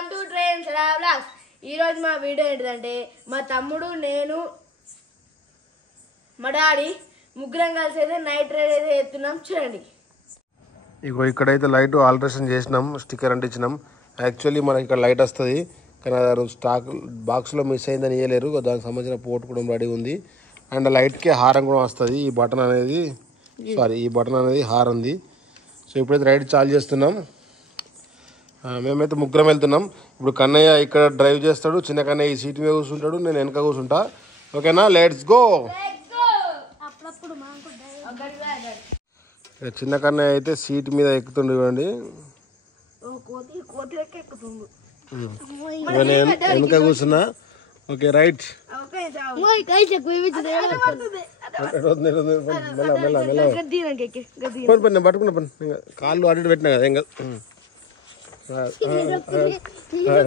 Welcome to trains vlogs. ఈ రోజు మా వీడియో ఏంటంటే మా తమ్ముడు నేను మా డాడీ ముగ్గురం కలిసి అయితే నైట్ రైడ్ అయితే ఎత్తున్నాం. చూడండి ఇగో ఇక్కడైతే లైట్ ఆల్టరేషన్ చేసినాం, స్టిక్కర్ అంటించినాం. యాక్చువల్లీ మనకి ఇక్కడ లైట్ వస్తుంది కానీ అది స్టాక్ బాక్స్లో మిస్ అయిందని ఇవ్వలేరు. దానికి సంబంధించిన పోర్ట్ కూడా రెడీ ఉంది. అండ్ లైట్కి హారం కూడా వస్తుంది. ఈ బటన్ అనేది హారం ఉంది. సో ఇప్పుడైతే రైడ్ చాలు చేస్తున్నాం. మేమైతే ముగ్గురం వెళ్తున్నాం. ఇప్పుడు కన్నయ్య ఇక్కడ డ్రైవ్ చేస్తాడు, చిన్న కన్నయ్య ఈ సీట్ మీద కూర్చుంటాడు, నేను వెనక కూర్చుంటా. ఓకేనా, లెట్స్ గో. చిన్న కన్నయ్య అయితే సీట్ మీద ఎక్కుతుండు చూడండి. నేను వెనక కూర్చున్నా. Okay right. పట్టుకున్నా పని కాళ్ళు అటు పెట్టినా కదా ఇంకా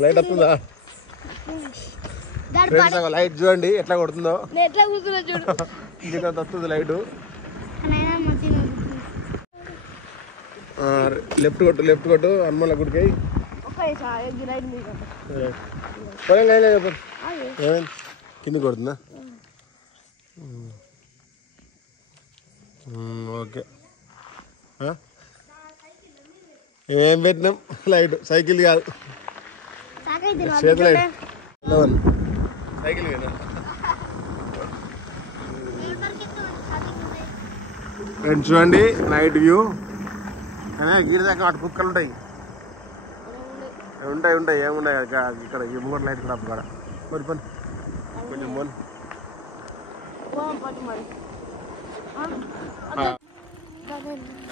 లైట్ వస్తుందా? లైట్ చూడండి ఎట్లా కొడుతుందో. ఇంకా వస్తుంది లైట్. లెఫ్ట్ కొట్టు హనుమాన్ల గుడికి. కింద కొడుతుందా? ఓకే ఏం పెట్టినాం లైట్, సైకిల్ కాదు చేతి లైట్, సైకిల్ కదా. చూడండి నైట్ వ్యూ. గిరి దాకా అటు కుక్కలు ఉంటాయి ఏమున్నాయి ఇక్కడ ఈ మూడు లైట్ కూడా అక్కడ మరి పని కొంచెం పోను.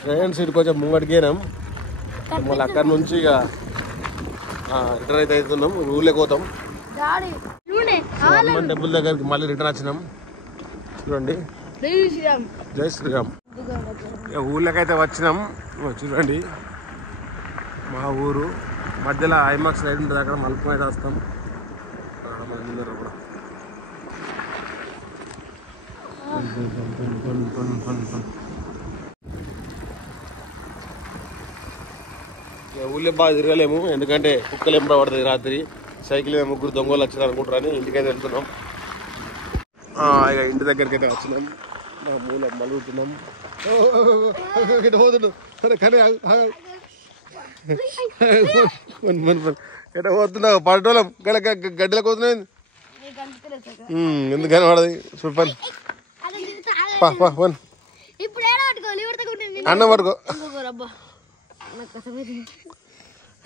ట్రైన్ సీట్ కొంచెం ముంగడికేనాం. మళ్ళీ అక్కడి నుంచి ఇక రిటర్న్ అయితే అవుతున్నాం, ఊళ్ళోకి పోతాం. హనుమాన్ టెంపుల్ దగ్గరికి మళ్ళీ రిటర్న్ వచ్చినాం. చూడండి జై శ్రీరామ్. ఊళ్ళోకి అయితే వచ్చినాం. చూడండి మా ఊరు మధ్యలో ఐమాక్స్ రైడ్ ఉంటుంది, అక్కడ మలుపు అయితే వస్తాం. కూడా ఊళ్ళో బాగా తిరగలేము, ఎందుకంటే కుక్కలు ఎంప పడుతుంది రాత్రి. సైకిల్ మీద ముగ్గురు దొంగలు వచ్చినారు అనుకుంటారని ఇంటికైతే వెళ్తున్నాం. ఇక ఇంటి దగ్గరికి అయితే వచ్చినాం. మా మూల మలుగుతున్నాం. కానీ ఎట పోతున్నావు పడటోళం గడ్డలకు పోతున్నాయి. ఎందుకని పడది చూపని అన్నం పడుకో.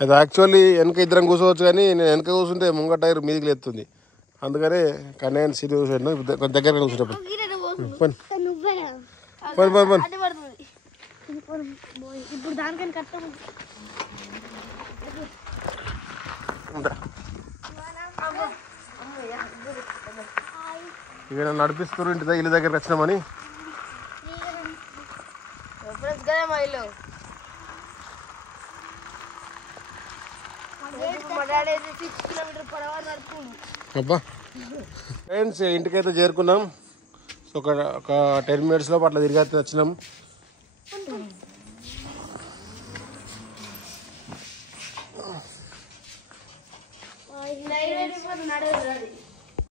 అది యాక్చువల్లీ వెనక ఇద్దరం కూర్చోవచ్చు, కానీ నేను వెనక కూర్చుంటే ముంగ టైర్ మీదికి లేస్తుంది. అందుకని కన్నయ్య సీట్ కూర్చోండి, దగ్గర కూర్చుంటప్పుడు పని పని పని పని. ఇక నడిపిస్తారు ఇంటి ఇల్లు దగ్గరికి వచ్చినామని. అబ్బా ఫ్రెండ్స్ ఇంటికైతే చేరుకున్నాం. సో ఒక 10 minutes లో అట్లా తిరిగి అయితే వచ్చినాం.